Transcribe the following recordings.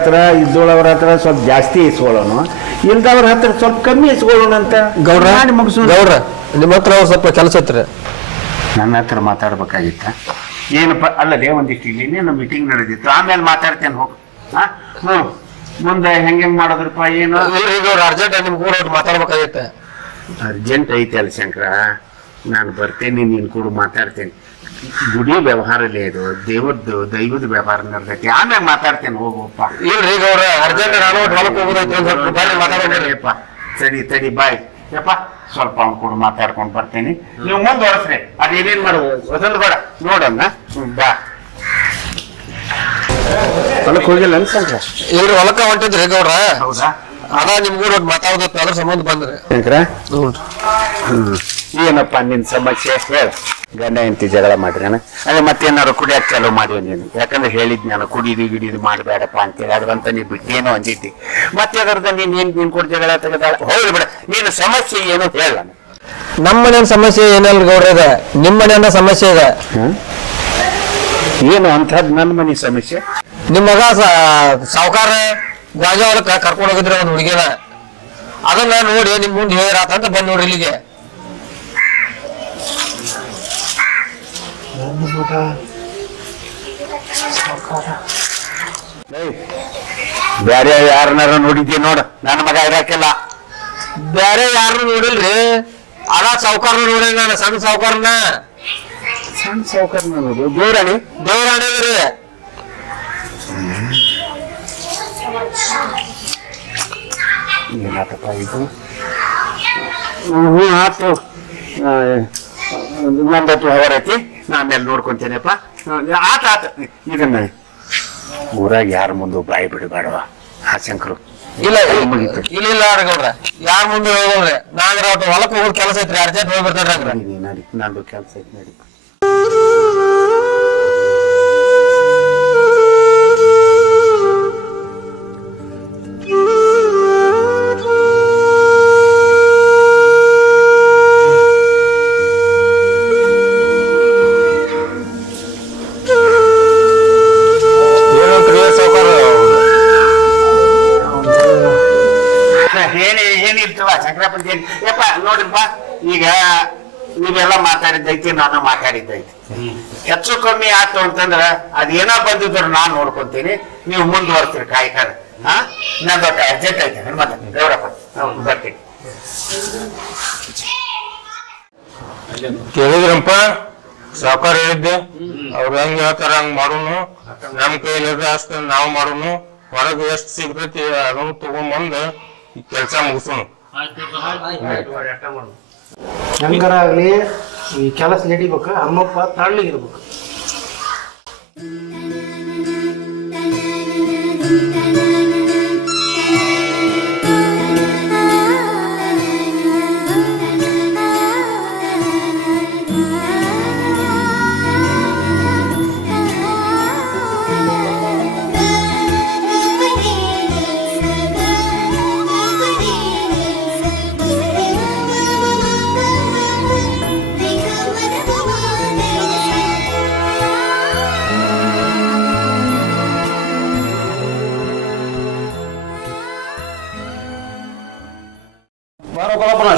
ಹತ್ರ ಇದ್ದೋಳವ್ರ ಹತ್ರ ಸ್ವಲ್ಪ ಜಾಸ್ತಿ ಇಸ್ಕೊಳ್ಳೋಣ, ಇಲ್ದವ್ರ ಹತ್ರ ಸ್ವಲ್ಪ ಕಮ್ಮಿ ಇಸ್ಕೊಳ್ಳೋಣ ಅಂತ ಗೌಡ್ರ ಗೌಡ್ರ ನಿಮ್ಮ ಹತ್ರ ಸ್ವಲ್ಪ ಕೆಲಸ ಐತ್ರಿ. ನನ್ನ ಹತ್ರ ಮಾತಾಡ್ಬೇಕಾಗಿತ್ತ ಏನಪ್ಪ? ಅಲ್ಲದೆ ಒಂದಿಷ್ಟು ಇಲ್ಲಿ ಇನ್ನೇನು ಮೀಟಿಂಗ್ ನಡೆದಿತ್ತು, ಆಮೇಲೆ ಮಾತಾಡ್ತೇನೆ ಹೋಗು. ಮುಂದೆ ಹೆಂಗೆ ಮಾಡಿದ್ರಪ್ಪ? ಏನು ಅರ್ಜೆಂಟ್ ನಿಮ್ ಕೂಡ ಮಾತಾಡ್ಬೇಕಾಗೈತೆ. ಅರ್ಜೆಂಟ್ ಐತೆ ಅಲ್ಲ ಶಂಕರ, ನಾನು ಬರ್ತೇನೆ, ನೀನು ಕೂಡ ಮಾತಾಡ್ತೇನೆ. ಗುಡಿ ವ್ಯವಹಾರಲ್ಲೇ ಇದು, ದೈವದ ವ್ಯವಹಾರ ನಡೆದೈತಿ, ಆಮೇಲೆ ಮಾತಾಡ್ತೇನೆ ಹೋಗುವಪ್ಪ. ಇಲ್ರಿ ಗೌಡ್ರ ಅರ್ಜೆಂಟ್ ನಾನು ಹೊಲಕ್ಕೆ ಹೋಗೋದೈತಿ, ತಡಿ ಬಾಯ್ ಯಪ್ಪ, ಸ್ವಲ್ಪ ಅವ್ನು ಕೂಡ ಮಾತಾಡ್ಕೊಂಡು ಬರ್ತೇನೆ. ನೀವು ಮುಂದುವರೆಸ್ರಿ, ಅದೇನೇನ್ ಮಾಡುವುದು ಅದೊಂದು ಬೇಡ ನೋಡೋಣ. ಬಾ. ಹೊಲಕ್ಕೆ ಹೋಗಿಲ್ಲ ಅನ್ಸಂಕ್ರ? ಇಲ್ರಿ ಹೊಲಕ್ಕ ಹೊಂಟಿದ್ರಿ ಗೌಡ್ರ. ಹೌದಾ? ಅದ ನಿಮ್ಗೂ ಮಾತಾಡೋದತ್ತ ಅದ್ರ ಸಂಬಂಧ ಬಂದ್ರಿ. ಶಂಕರ, ಏನಪ್ಪ ನಿನ್ ಸಮಸ್ಯೆ ಹೇಳ. ಗಂಡ ಹೆಂಡತಿ ಜಗಳ ಮಾಡ್ರಿ ಅದೇ ಮತ್ತೇನಾದ್ರು ಕುಡಿಯಕ್ಕೆ ಚಾಲೂ ಮಾಡಿವ ನೀನು? ಯಾಕಂದ್ರೆ ಹೇಳಿದ್ ನಾನು ಕುಡಿದು ಮಾಡಬೇಡಪ್ಪ ಅಂತೇಳಿ, ಅದ್ರಂತ ನೀ ಬಿಟ್ಟೇನೋ ಅಂದಿದ್ದಿ. ಮತ್ತೆ ಅದರದ ನೀನ್ ಕೂಡ ಜಗಳ ತೆಗೆದಾಳ. ಹೋಗ್ಲಿ ಬಿಡ, ನೀನು ಸಮಸ್ಯೆ ಏನು ಹೇಳ. ನಮ್ಮ ಮನೆಯ ಸಮಸ್ಯೆ ಏನಲ್ಲ ಗೌಡ್ರ ಇದೆ, ನಿಮ್ಮ ಮನೆಯ ಸಮಸ್ಯೆ ಇದೆ. ಏನು ಅಂಥದ್ದು ನನ್ನ ಮನೆ ಸಮಸ್ಯೆ? ನಿಮ್ ಮಗ ಸಾವುಕಾರ ಗಾಜಾ ಹೊಲಕ್ಕ ಕರ್ಕೊಂಡು ಹೋಗಿದ್ರೆ ಒಂದು ಹುಡುಗಿನ, ಅದನ್ನ ನೋಡಿ ನಿಮ್ ಮುಂದೆ ಹೇಳಿರಾತ ಅಂತ ಬಂದ್ ನೋಡ್ರಿ ಇಲ್ಲಿಗೆ. ಬ್ಯಾರೆ ಯಾರನ್ನಾರ ನೋಡಿದ್ದೆ ನೋಡ, ನನ್ನ ಮಗ ಇರಾಕಿಲ್ಲ. ಬ್ಯಾರೆ ಯಾರು ನೋಡಿಲ್ರಿ, ಅದ ಸಾವುಕಾರ ನೋಡಿ, ನಾನು ಸಣ್ಣ ಸಾವುಕಾರನ. ಸಣ್ಣ ಸಾವುಕಾರ ನೋಡು, ದೇವರಾಣಿ ರೀ. ಏನಾತಪ್ಪ ಇದು? ಆತು, ನಂದತ್ತು ವ್ಯವಹಾರ ಐತಿ, ನಾನು ಮೇಲೆ ನೋಡ್ಕೊಂತೇನೆಪ್ಪ. ಆತ ಇದನ್ನ ಊರಾಗ ಯಾರ ಮುಂದೆ ಬಾಯಿ ಬಿಡಬೇಡವ ಆ ಶಂಕರು. ಇಲ್ಲ ಇಲ್ಲ ಗೌಡ್ರ, ಯಾರ ಮುಂದೆ ಹೋಗ್ರಿ, ನಾನ್ ಹೊಲಕ್ಕೆ ಹೋಗೋದ್ ಕೆಲಸ ಐತ್ರಿ, ಅರ್ಜೆಂಟ್ ಹೋಗಿ ಬರ್ತಾರ. ನಡಿ, ನಂದು ಕೆಲಸ ಐತಿ, ನಡಿ. ಯಪ್ಪ ನೋಡ್ರಿಪ್ಪ, ಈಗ ನೀವೆಲ್ಲ ಮಾತಾಡಿದ್ದೈತಿ, ನಾನು ಮಾತಾಡಿದ್ದೈತಿ. ಹೆಚ್ಚು ಕಮ್ಮಿ ಆಯ್ತು ಅಂತಂದ್ರ ಅದೇನೋ ಬಂದಿದ್ರು ನಾನ್ ನೋಡ್ಕೊಂತೀನಿ, ನೀವು ಮುಂದುವರ್ತೀರಿ ಕಾಯ್ಕಾರ. ನಂದು ಒಟ್ಟು ಅರ್ಜೆಂಟ್ ಐತೆ ಮತ್ತೆ ದೇವರಪ್ಪ, ಬರ್ತೀನಿ. ಕೇಳಿದ್ರಪ್ಪ ಸಾವುಕಾರ ಹೇಳಿದ್ದೆ, ಅವ್ರು ಹೆಂಗ್ ಹೇಳ್ತಾರ ಹಂಗ್ ಮಾಡೋನು, ನಮ್ ಕೈಲಿ ಅಷ್ಟ ನಾವ್ ಮಾಡೋನು, ಹೊರಗೆ ಎಷ್ಟು ಸಿಗ್ತೈತಿ ಅದನ್ನು ತಗೊಂಬಂದ ಈ ಕೆಲ್ಸ ಮುಗಿಸೋನು. ಹೆಂಗಾರ ಆಗ್ಲಿ ಈ ಕೆಲಸ ನಡಿಬೇಕು, ಹನುಮಪ್ಪ ತಣ್ಣಗಿರ್ಬೇಕು.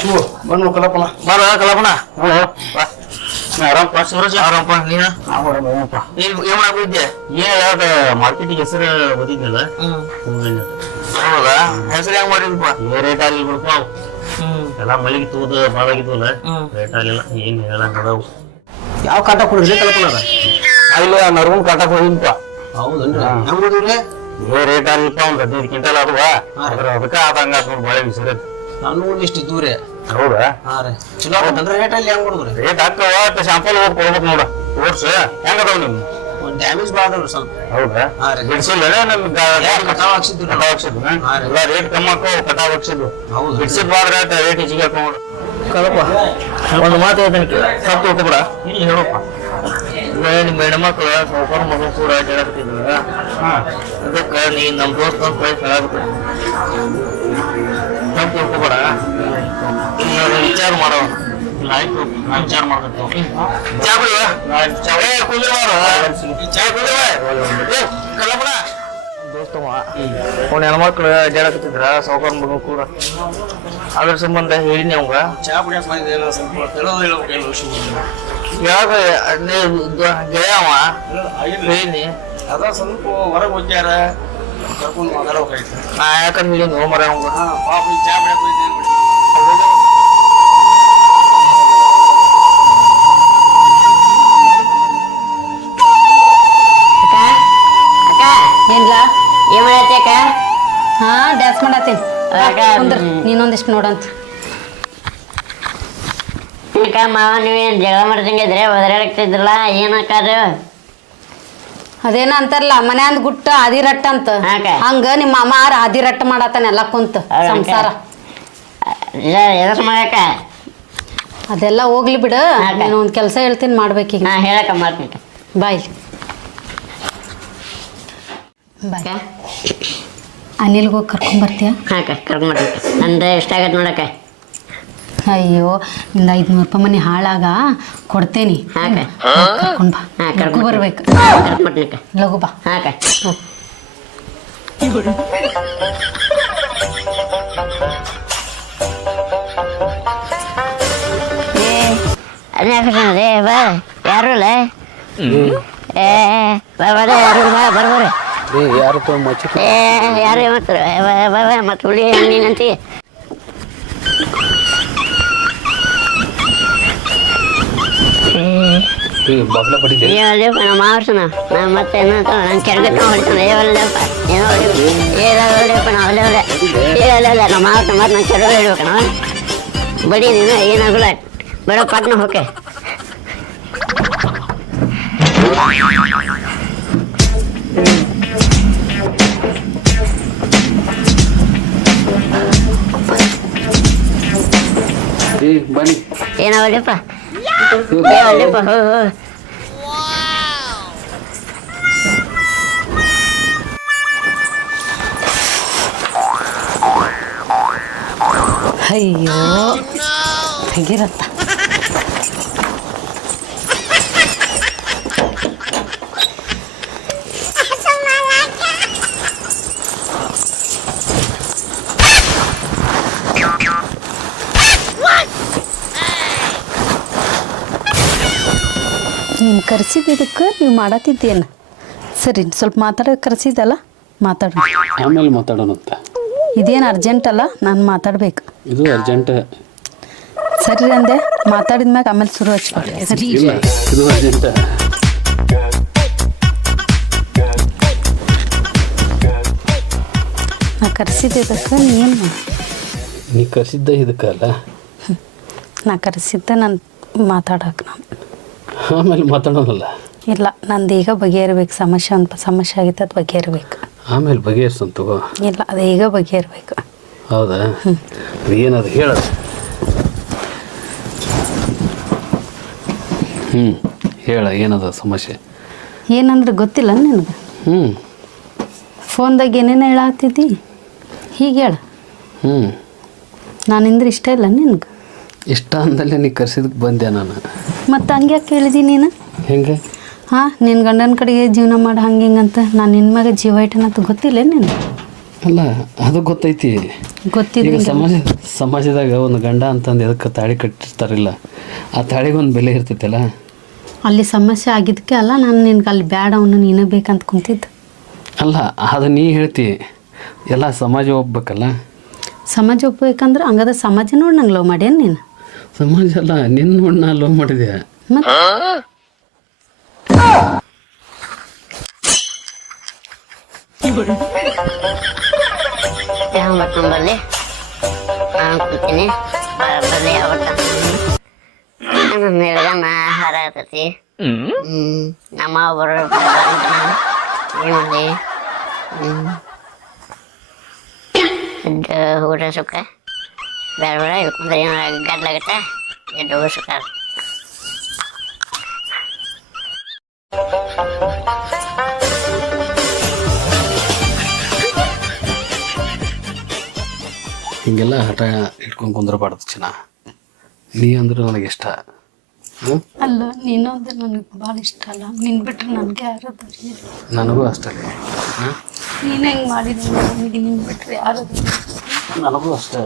ಶಿವ ಬನ್ನು ಕಲ್ಪನ ಬರ ಕಲ್ಪನಾ. ಆರಾಮಪ್ಪ ಶಿವರಾಜ? ಆರಾಮಪ್ಪ, ನೀನ? ಏನ್ ಮಾಡ್ಬಿದ್ದೆ? ಏನ್ ಮಾರ್ಕೆಟಿಗೆ ಹೆಸರು ಓದಿದ್ನಲ್ಲ. ಹೌದಾ? ಹೆಸರು ಹೆಂಗ್ ಮಾಡಿದ್ಪ? ರೇಟ್ ಆಗಲಿ ಬಿಡಪ್ಪ, ಎಲ್ಲ ಮಳಿಗೆ ತೂದ ಭಾಳ ಆಗಿದ್ವಲ್ಲ, ರೇಟ್ ಆಗಲಿಲ್ಲ. ಏನ್ ಹೇಳಂಗದವು? ಯಾವ ಕಾಟ ಕೊಡ್ರಿ ಕಲ್ಪನ? ಇಲ್ಲ, ನರ್ವನ್ ಕಾಟಕ್ ಹೋಗಿನ್ಪ. ಹೌದನ್ರಿ? ಹೆಂಗ್ ಮಾಡಿದ್ರಿ? ರೇಟ್ ಆಗಲಿಪ್ಪ, ಒಂದ್ 15 ಕ್ವಿಂಟಲ್ ಅದುವ, ಅದಕ್ಕೆ ಆದಂಗ ಬಾಳೆ ಬಿಸಿರ. ನಾನು ಒಂದಿಷ್ಟು ದೂರ. ಹೌದಾ? ಚಲೋ ಆಗತ್ತಂದ್ರೆ ರೇಟ್ ಅಲ್ಲಿ ಹೆಂಗ್ ಕೊಡುದ್ರಿ? ರೇಟ್ ಹಾಕವ, ಶಾಂಪಲ್ ಹೋಗಿ ಕೊಡ್ಬೇಕು ನೋಡ. ಓಡ್ಸ ಹೆಂಗದವ್ ನಿಮ್? ಒಂದ್ ಡ್ಯಾಮೇಜ್ ಬಾಳ್ದವ್ರಿ ಸ್ವಲ್ಪ. ಹೌದಾ? ಬಿಡ್ಸಿಲ್ಲ ಕಟಾವ್ ಹಾಕ್ಸಿದ್ರು. ಎಲ್ಲ ರೇಟ್ ಕಮ್ಮಿ ಹಾಕೋ, ಕಟಾವ್ ಹಾಕ್ಸಿದ್ವು. ಬಿಡ್ಸಿದ್ ಬಾಳ ರೇಟ್ ಹೆಚ್ಚಿಗೆ ಹಾಕೋ ನೋಡು. ಕಲಪ ಒಂದು ಮಾತು ಹೇಳ್ತಾನೆ, ಸ್ವಲ್ಪ ತಿಳ್ಕೊಬಿಡ. ಹೇಳಪ್ಪ. ನಿಮ್ಮ ಹೆಣ್ಮಕ್ಳು ಸಾವುಕಾರ ಮಗು ಕೂಡ ಅಡ್ಡಾಡಕತ್ತಿದ್ರಲ್ಲ, ಅದಕ್ಕೆ ನೀ ನಮ್ಮ ದೋಸ್ತ ಅಂತ ಹೇಳಾಗುತ್ತೆ. ಸ್ವಲ್ಪ ತಿಳ್ಕೊಬೇಡ, ವಿಚಾರ ಮಾಡೋ. ಆಯ್ತು, ನಾನು ವಿಚಾರ ಮಾಡ್ಬೇಕು. ಚಾ ಬಿಡುವ, ಚಾ ಕುಂದ್ರ ಕಲಪಡ ದೋಸ್ತವ ಅವ್ನ ಹೆಣ್ಮಕ್ಳು ಅಡ್ಡಾಡಕತ್ತಿದ್ರ ಸಾವುಕಾರ ಮಗ ಕೂಡ ಅದ್ರ ಸಂಬಂಧ ಹೇಳಿನಿ ಅವಂಗ ಚಾ ಕುಡಿಯಕ್ ಬಂದಿದ್ದೇನೆ ಸ್ವಲ್ಪ ತಿಳೋದು ಹೇಳ್ಬೇಕೇನು ಯಾವಾಗ ಗೆಳೆಯವ ಹೇಳಿನಿ ಅದ ಸ್ವಲ್ಪ ಹೊರಗೆ ಹೋಗ್ಯಾರ ಕರ್ಕೊಂಡು ಮಾತಾಡ್ಬೇಕಾಯ್ತು ನಾ ಯಾಕಂದ್ರೆ ಹೇಳಿನಿ ಹೋಮರ ಅವಂಗ ಪಾಪ ಈ ಚಾ ಕುಡಿಯಕ್ ಬಂದಿದ್ದೇನೆ ಏನ್ಲ ಏನ್ ಮಾಡತ್ತಿ ಅಕ್ಕ ಹಾ ಡ್ಯಾನ್ಸ್ ಮಾಡತ್ತೀನಿ ಕುಂದ್ರ ನೀನೊಂದಿಷ್ಟು ನೋಡಂತ ಅಕ್ಕ ಮಾವ ನೀವೇನು ಜಗಳ ಮಾಡ್ದಂಗಿದ್ರೆ ಒದರಾಡ್ತಿದ್ರಲ್ಲ ಏನಕ್ಕಾದ್ರೆ ಅದೇನ ಅಂತಾರಲ್ಲ ಮನೆ ಅಂದ್ ಗುಟ್ಟ ಆದಿರಟ್ಟ ಅಂತ ಹಾಕ. ಹಂಗ ನಿಮ್ಮ ಮಾಮ ಆದಿರಟ್ಟ ಮಾಡತ್ತಾನ ಎಲ್ಲ ಕುಂತ ಸಂಸಾರ ಎದಸ್ ಮಾಡಕ್ಕ ಅದೆಲ್ಲ ಹೋಗ್ಲಿ ಬಿಡ ಹಾಕ. ನೀನು ಒಂದ್ ಕೆಲಸ ಹೇಳ್ತೀನಿ ಮಾಡ್ಬೇಕೀಗ ನಾ ಹೇಳಕ್ಕ ಮಾಡ್ತೀನಿ ಬಾಯ್ ಬಾಯ್ ಅನಿಲ್ಗೆ ಹೋಗಿ ಕರ್ಕೊಂಬರ್ತೀಯ ಹಾಕ ಕರ್ಕೊಂಡ್ಬಿಡ್ರಿ ನಂದು ಎಷ್ಟಾಗತ್ತೆ ನೋಡಕ್ಕ ಅಯ್ಯೋ ನಿಂದ 500 ರೂಪಾಯಿ ಮನೆ ಹಾಳಾಗ ಕೊಡ್ತೇನಿ ಹಾಕ. ಕರ್ಕೊಂಡ್ ಬಾ ಹಾ, ಲಘು ಕರ್ಕೊಂಡ್ ಬರ್ಬೇಕು ಕರ್ಕೊಂಡ್ಬಿಡ್ತೀನಿ ಅಕ್ಕ ಲಘು ಬಾ ಹಾಕ ಅದೇ ಬಾ ಯಾರು ಇಲ್ಲ ಏ ಬಾ ಯಾರು ಬಾ ಬರ್ಬರ್ರಿ ಯಾರು ಯಾರು ಮತ್ತೆ ಹುಳಿ ಹಂಗಂತಿ ಬಗ್ಲ ಪಟ್ಟಿದ್ದೆ ಏವಲ್ಲಪ್ಪ ನಮ್ಮ ಮಾವರ್ಸನ ನಾನು ಮತ್ತೆ ಏನಂತ ನಾನು ಕೆಳಗಟ್ಟ ಹೊಡಿತಾನೆ ಏವಲ್ಲಪ್ಪ ಏನೋ ಏವಲ್ಲಪ್ಪ ನಾ ಒಳ್ಳೆ ಏವಲ್ಲ ನಮ್ಮ ಮಾವರ್ಸ ಮತ್ತೆ ನಾನು ಕೆಳಗೆ ಹಿಡ್ಬೇಕಣ ಬಡಿ ನೀನು ಏನಾಗಲ್ಲ ಬೇಡ ಪಟ್ನ ಹೋಕೆ ಬನ್ನಿ ಏನಾವಲ್ಲಪ್ಪ ಏವಲ್ಲಪ್ಪ ಹೋ ಹೋ ಅಯ್ಯೋ ತೆಗಿರತ್ತ ನೀನು ಕರೆಸಿದ್ದಕ್ಕೆ ನೀವು ಮಾಡತ್ತಿದ್ದೇನು ಸರಿ ಸ್ವಲ್ಪ ಮಾತಾಡೋಕೆ ಕರೆಸಿದ್ದಲ್ಲ ಮಾತಾಡು ಆಮೇಲೆ ಮಾತಾಡೋಣಂತ ಇದೇನು ಅರ್ಜೆಂಟ್ ಅಲ್ಲ ನಾನು ಮಾತಾಡ್ಬೇಕು ಇದು ಅರ್ಜೆಂಟ್ ಸರಿ ಅಂದೆ ಮಾತಾಡಿದ ಮ್ಯಾಗ ಆಮೇಲೆ ಶುರು ಹಚ್ಕೊಡಿ ಸರಿ ಇಲ್ಲ ಇದು ಅರ್ಜೆಂಟ್ ನಾ ಕರೆಸಿದ್ದಕ್ಕೆ ನೀನು ನೀ ಕರ್ಸಿದ್ದ ಇದಕ್ಕಲ್ಲ ನಾ ಕರೆಸಿದ್ದೆ ನಾನು ಮಾತಾಡೋಕೆ ನಾನು ಆಮೇಲೆ ಮಾತಾಡೋಣಲ್ಲ ಇಲ್ಲ ನಂದು ಈಗ ಬಗೆಹರ್ಬೇಕು ಸಮಸ್ಯೆ ಒಂದು ಸಮಸ್ಯೆ ಆಗಿತ್ತು ಅದು ಬಗೆಹರ್ಬೇಕು ಆಮೇಲೆ ಬಗೆಹರಿಸೋಣ ತಗೋ ಇಲ್ಲ ಅದು ಈಗ ಬಗೆಹರ್ಬೇಕು ಹೌದಾ ಏನದು ಹೇಳೋದು ಹೇಳ ಏನದ ಸಮಸ್ಯೆ ಏನಂದ್ರೆ ಗೊತ್ತಿಲ್ಲ ನಿನಗೆ ಫೋನ್ದಾಗ ಏನೇನು ಹೇಳತ್ತಿದ್ದಿ ಹೀಗೆ ಹೇಳ ನಾನಿಂದ್ರೆ ಇಷ್ಟ ಇಲ್ಲ ನಿನಗೆ ಇಷ್ಟ ಅಂದಲ್ಲೇ ನೀ ಕರ್ಸಿದಕ್ಕೆ ಬಂದೆ ನಾನು ಮತ್ತು ಹಂಗೆ ಯಾಕೆ ಕೇಳಿದಿ ನೀನು ಹೆಂಗೆ ಹಾಂ ನಿನ್ನ ಗಂಡನ ಕಡೆಗೆ ಜೀವನ ಮಾಡಿ ಹಂಗೆ ಹಿಂಗಂತ ನಾನು ನಿನ್ನ ಮ್ಯಾಗ ಜೀವ ಇಟ್ಟನಂತ ಗೊತ್ತಿಲ್ಲ ನೀನು ಅಲ್ಲ ಅದು ಗೊತ್ತೈತಿ ಗೊತ್ತಿಲ್ಲ ಈಗ ಸಮಾಜದಾಗ ಒಂದು ಗಂಡ ಅಂತಂದು ಎದಕ್ಕೆ ತಾಳಿ ಕಟ್ಟಿರ್ತಾರಿಲ್ಲ ಆ ತಾಳಿಗೊಂದು ಬೆಲೆ ಇರ್ತೈತಲ್ಲ ಅಲ್ಲಿ ಸಮಸ್ಯೆ ಆಗಿದ್ದಕ್ಕೆ ಅಲ್ಲ ನಾನು ನಿನ್ಗೆ ಅಲ್ಲಿ ಬ್ಯಾಡ ಅವನು ನೀನೇ ಬೇಕಂತ ಕುಂತಿದ್ದು ಅಲ್ಲ ಅದು ನೀ ಹೇಳ್ತಿ ಎಲ್ಲ ಸಮಾಜ ಒಪ್ಬೇಕಲ್ಲ ಸಮಾಜ ಒಪ್ಬೇಕಂದ್ರೆ ಹಂಗದ ಸಮಾಜ ನೋಡಿ ನಂಗೆ ಲವ್ ಮಾಡ್ಯಾನ ನೀನು ಸಮಾಜ ಅಲ್ಲ ನಿನ್ನ ನೋಡಿ ನಾ ಲವ್ ಮಾಡಿದೆ ಮತ್ತೆ ಬರ್ಲಿ ನಾನು ಕೂತೀನಿ ಬರ್ಲಿ ಅವತ್ತ ಹಾರ ಆಗ್ತೈತಿ ನಮ್ಮ ಬರೋ ಏನಲ್ಲಿ ಊಟ ಸುಖ ಬೇರೆ ಬೇಡ ಇಳ್ಕೊಂಡ್ರೆ ಏನೋ ಗಡ್ಲಾಗತ್ತೆ ಎದ್ದು ಹೋಗೋ ಸುಖ ಹಿಂಗೆಲ್ಲ ಹಠ ಇಟ್ಕೊಂಡು ಕುಂದ್ರಬಾರ್ದು ಚೆನ್ನ ನೀ ಅಂದ್ರೆ ನನಗೆ ಇಷ್ಟ ಅಲ್ಲ ನೀನು ಅಂದ್ರೆ ನನಗೆ ಭಾಳ ಇಷ್ಟ ಅಲ್ಲ ನಿನ್ ಬಿಟ್ರೆ ನನಗೆ ಯಾರು ನನಗೂ ಅಷ್ಟೇ ನೀನು ಹೆಂಗೆ ಮಾಡಿದ್ದೀನಿ ನಮಗೆ ನೀನು ಬಿಟ್ರೆ ಯಾರು ನನಗೂ ಅಷ್ಟೇ.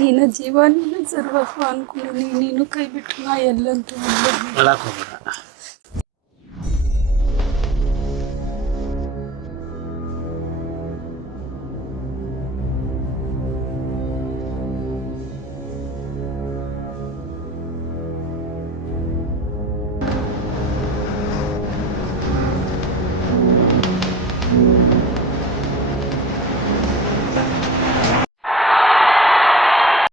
ನೀನು ಜೀವ ನೀನು ಸರ್ವಸ್ವ ಅನ್ಕೊಂಡಿದ್ದೀನಿ. ನೀನು ಕೈ ಬಿಟ್ಟು ನಾ ಎಲ್ಲಂತೂ ಹೇಳಕ್ ಹೋಗ್ಬೇಡ.